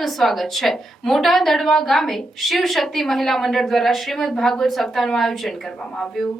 આપનું સ્વાગત છે। મોટા દડવા ગામે શિવ શક્તિ મહિલા મંડળ દ્વારા શ્રીમદ ભાગવત સપ્તાહનું આયોજન કરવામાં આવ્યું।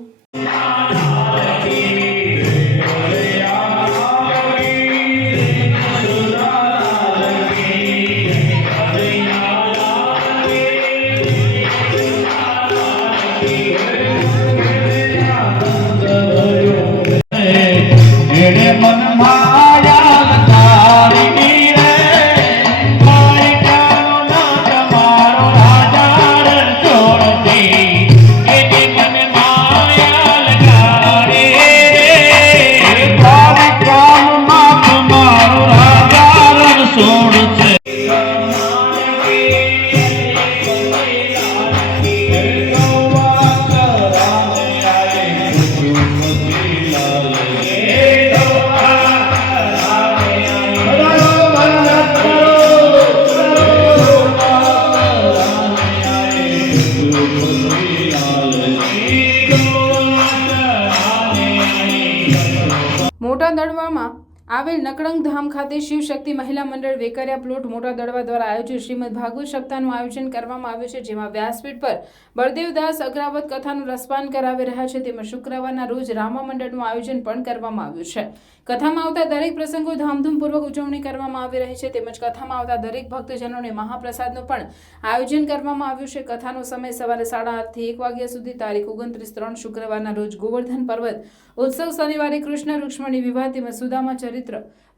મોટા દડવામાં આવેલ નકળંગ ધામ ખાતે શિવ શક્તિ મહિલા મંડળ વેકરિયા પ્લોટ મોટા દડવા દ્વારા આયોજિત શ્રીમદ ભાગવત સપ્તાહનું આયોજન કરવામાં આવ્યું છે, જેમાં વ્યાસપીઠ પર બળદેવદાસ અગ્રાવત કથાનું રસપાન કરાવી રહ્યા છે। તેમજ શુક્રવારના રોજ રામા મંડળનું આયોજન પણ કરવામાં આવ્યું છે। કથામાં આવતા દરેક પ્રસંગો ધામધૂમપૂર્વક ઉજવણી કરવામાં આવી રહી છે। તેમજ કથામાં આવતા દરેક ભક્તજનોને મહાપ્રસાદનું પણ આયોજન કરવામાં આવ્યું છે। કથાનો સમય સવારે 8:30 થી 1 વાગ્યા સુધી। તારીખ 29/3 શુક્રવારના રોજ ગોવર્ધન પર્વત ઉત્સવ, શનિવારે કૃષ્ણ રૂક્ષ્મણી વિવાહ તેમજ સુદામા ચરિત્ર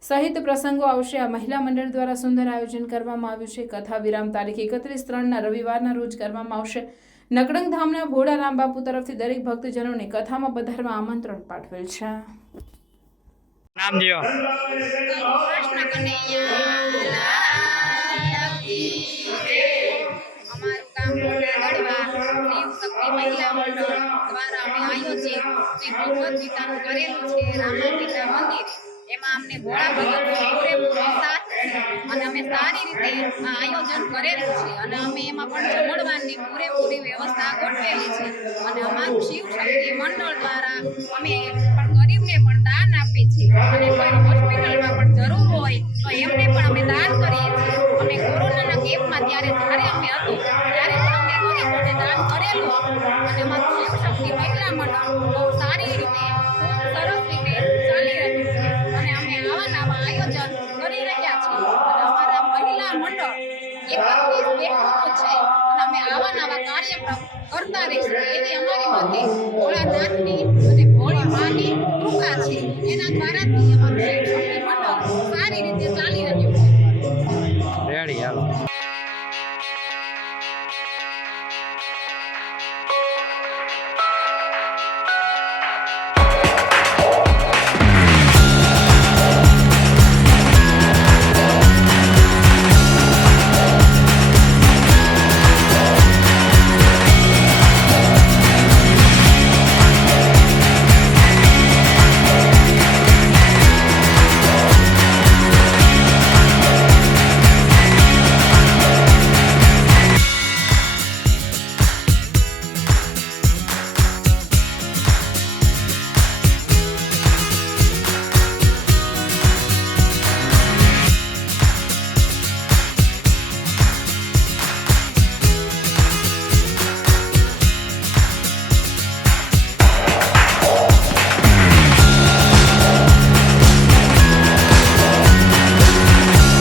સહિત પ્રસંગો આવશે। આ મહિલા મંડળ દ્વારા સુંદર આયોજન કરવામાં આવ્યું છે। કથા વિરામ તારીખ 31/3ના રવિવારના રોજ કરવામાં આવશે। નકળંગ ધામના ભોળા રામ બાપુ તરફથી દરેક ભક્તજનોને કથામાં પધારવા આમંત્રણ પાઠવેલ છે। નામ દિયો। કૃષ્ણ કનૈયા અમારું ગામ મોટા દડવા શિવ શક્તિ મહિલા મંડળ દ્વારા અમે આયોજિત શ્રી ભગવદ ગીતાનું કરેલું છે રામા પિતા મંદિરે। એમાં અમને ભોળા ભગતનો પૂરેપૂરો સાથ છે અને અમે સારી રીતે આ આયોજન કરેલું છે અને અમે એમાં પણ જમણવારની પૂરેપૂરી વ્યવસ્થા ગોઠવેલી છે અને અમારું શિવ શક્તિ મંડળ દ્વારા અમે પણ ગરીબને પણ દાન આપીએ છીએ અને કોઈ હોસ્પિટલમાં પણ જરૂર હોય તો એમને પણ અમે દાન કરીએ છીએ। અમે કોરોનાના કેમ્પમાં જ્યારે અમે હતું ત્યારે પણ અમે ગરીબોને દાન કરેલું અને અમારું શિવ શક્તિ મહિલા મંડળ બહુ સારી રીતે ખૂબ સરસ રીતે ચાલી રહ્યું છે અને અમે આવા નવા આયોજન કરી રહ્યા છીએ અને અમારા મહિલા મંડળ 31 બેઠકો છે અને અમે આવા નવા કાર્યક્રમ કરતા રહીશું એવી અમારી માથે ભોળાનાથની અને ભોળી માની કૃપા છે। એના દ્વારાથી અમારું